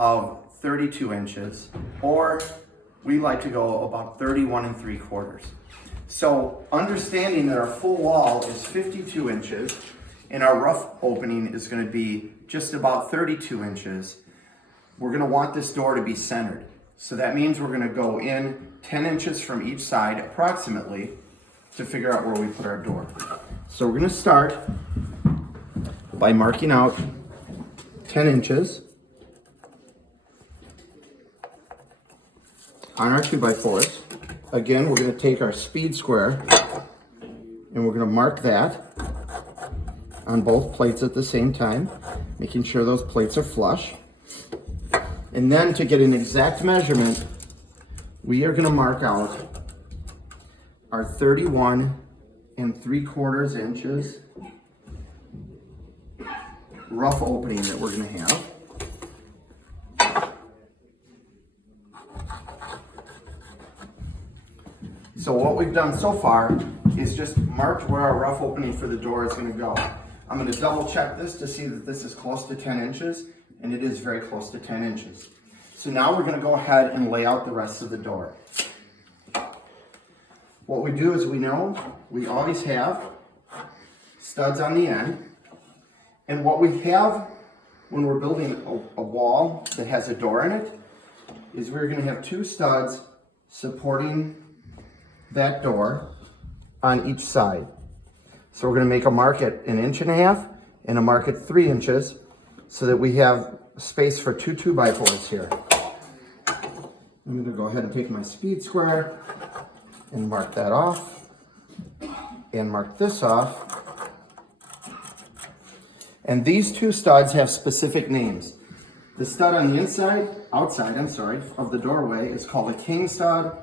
of 32 inches, or we like to go about 31 3/4. So understanding that our full wall is 52 inches and our rough opening is going to be just about 32 inches, we're going to want this door to be centered. So that means we're going to go in 10 inches from each side approximately to figure out where we put our door. So we're going to start by marking out 10 inches on our 2x4s. Again, we're going to take our speed square and we're going to mark that on both plates at the same time, making sure those plates are flush. And then to get an exact measurement, we are going to mark out our 31 3/4 inches rough opening that we're going to have. So what we've done so far is just marked where our rough opening for the door is going to go. I'm going to double check this to see that this is close to 10 inches, and it is very close to 10 inches. So now we're going to go ahead and lay out the rest of the door. What we do is we always have studs on the end, and what we have when we're building a wall that has a door in it is we're going to have 2 studs supporting that door on each side. So we're going to make a mark at 1.5 inches and a mark at 3 inches so that we have space for 2 2x4s here. I'm going to go ahead and take my speed square and mark that off and mark this off. And these 2 studs have specific names. The stud on the outside of the doorway is called a king stud,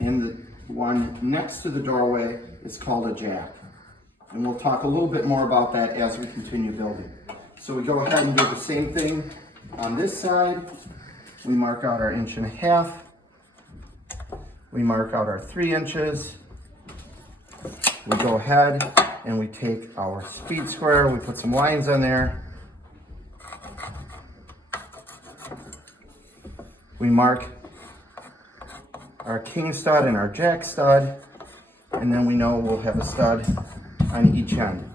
and the one next to the doorway is called a jack. And we'll talk a little bit more about that as we continue building. So we go ahead and do the same thing on this side. We mark out our 1.5 inches. We mark out our 3 inches. We go ahead and we take our speed square, we put some lines on there. We mark our king stud and our jack stud, and then we know we'll have a stud on each end.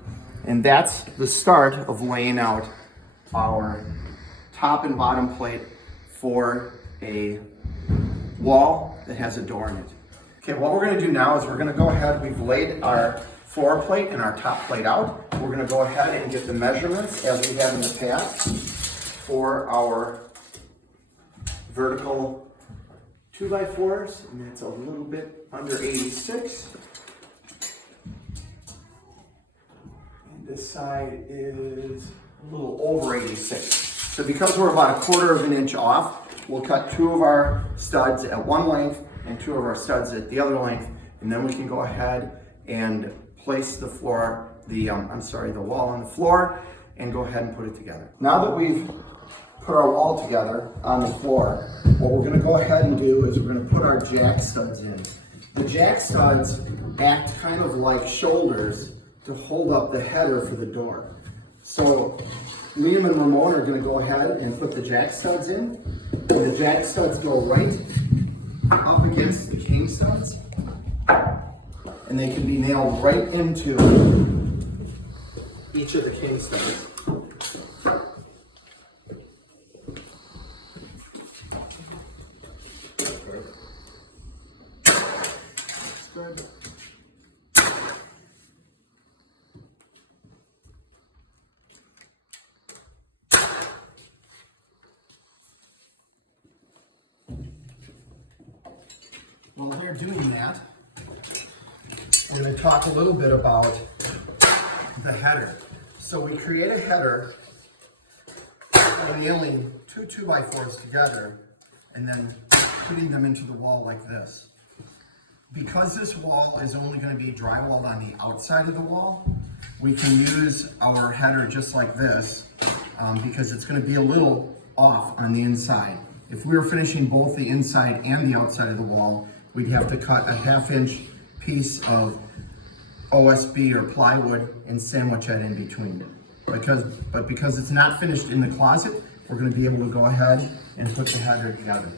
And that's the start of laying out our top and bottom plate for a wall that has a door in it. Okay, what we're going to do now is we're going to go ahead, we've laid our floor plate and our top plate out. We're going to go ahead and get the measurements as we have in the past for our vertical 2x4s, and it's a little bit under 86. And this side is a little over 86. So because we're about 1/4 inch off, we'll cut 2 of our studs at one length and 2 of our studs at the other length, and then we can go ahead and place the wall on the floor and go ahead and put it together. Now that we've put our wall together on the floor, what we're going to go ahead and do is we're going to put our jack studs in. The jack studs act kind of like shoulders to hold up the header for the door. So Liam and Ramon are going to go ahead and put the jack studs in. And the jack studs go right up against the king studs, and they can be nailed right into each of the king studs. Good. While they're doing that, we're going to talk a little bit about the header. So we create a header by nailing 2 2x4s together and then putting them into the wall like this. Because this wall is only going to be drywalled on the outside of the wall, we can use our header just like this because it's going to be a little off on the inside. If we were finishing both the inside and the outside of the wall, we'd have to cut a 1/2 inch piece of OSB or plywood and sandwich that in between. Because it's not finished in the closet, we're going to be able to go ahead and put the header together.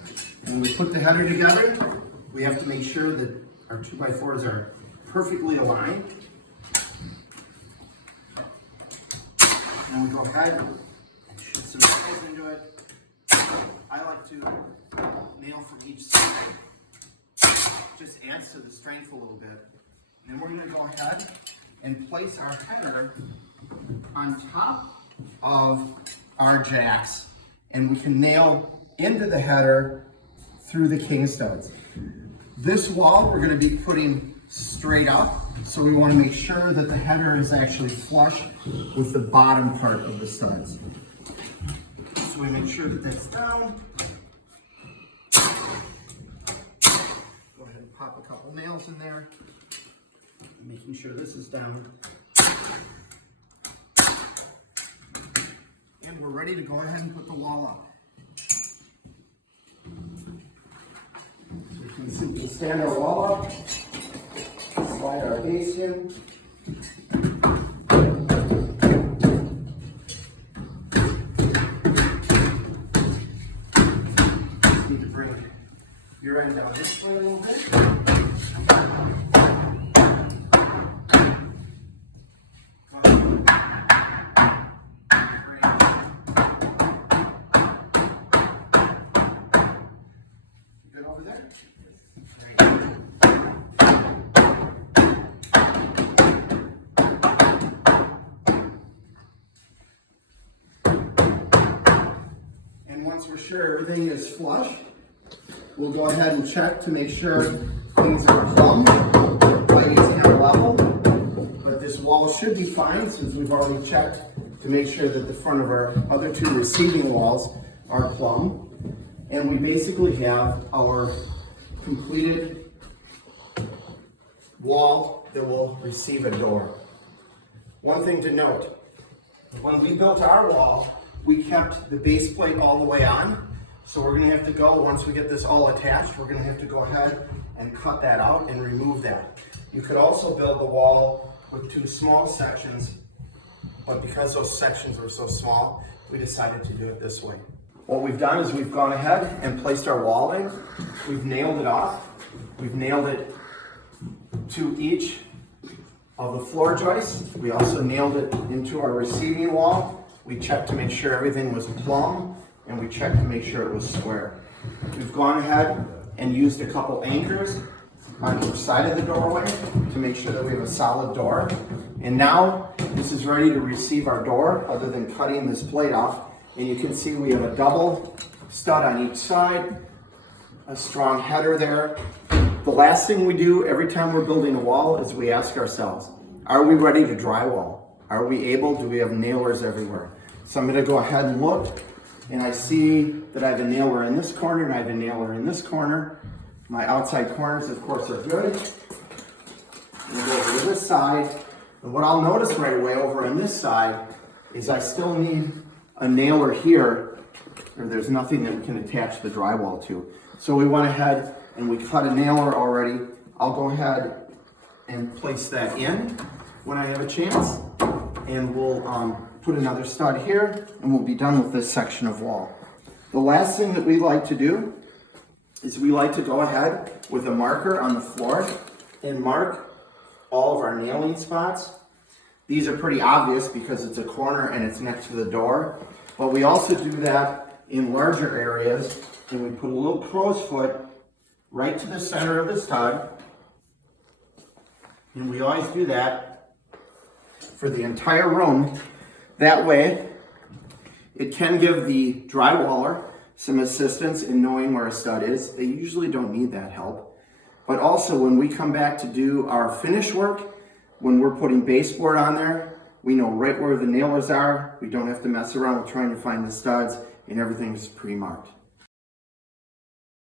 When we put the header together, we have to make sure that our 2x4s are perfectly aligned. And we go ahead and shoot some nails into it. I like to nail from each side. Just adds to the strength a little bit. Then we're going to go ahead and place our header on top of our jacks, and we can nail into the header through the king studs. This wall we're going to be putting straight up, so we want to make sure that the header is actually flush with the bottom part of the studs. So we make sure that that's down. Go ahead and pop a couple nails in there, making sure this is down. And we're ready to go ahead and put the wall up. So we can simply stand our wall up, slide our base in. Just need to bring your end down this way a little bit. Over there. And once we're sure everything is flush, we'll go ahead and check to make sure things are plumb by using our level. But this wall should be fine since we've already checked to make sure that the front of our other two receiving walls are plumb. And we basically have our completed wall that will receive a door. One thing to note, when we built our wall, we kept the base plate all the way on. So we're gonna have to go, once we get this all attached, we're gonna have to go ahead and cut that out and remove that. You could also build the wall with two small sections, but because those sections were so small, we decided to do it this way. What we've done is we've gone ahead and placed our wall in. We've nailed it off. We've nailed it to each of the floor joists. We also nailed it into our receiving wall. We checked to make sure everything was plumb, and we checked to make sure it was square. We've gone ahead and used a couple anchors on each side of the doorway to make sure that we have a solid door. And now this is ready to receive our door, other than cutting this plate off. And you can see we have a double stud on each side, a strong header there. The last thing we do every time we're building a wall is we ask ourselves, are we ready to drywall? Are we able? Do we have nailers everywhere? So I'm going to go ahead and look, and I see that I have a nailer in this corner and I have a nailer in this corner. My outside corners, of course, are good. We'll go over to this side, and what I'll notice right away over on this side is I still need a nailer here, or there's nothing that we can attach the drywall to. So we went ahead and we cut a nailer already. I'll go ahead and place that in when I have a chance, and we'll put another stud here, and we'll be done with this section of wall. The last thing that we like to do is we like to go ahead with a marker on the floor and mark all of our nailing spots. These are pretty obvious because it's a corner and it's next to the door, but we also do that in larger areas, and we put a little crow's foot right to the center of the stud, and we always do that for the entire room. That way, it can give the drywaller some assistance in knowing where a stud is. They usually don't need that help, but also when we come back to do our finish work, when we're putting baseboard on there, we know right where the nailers are. We don't have to mess around with trying to find the studs, and everything is pre-marked.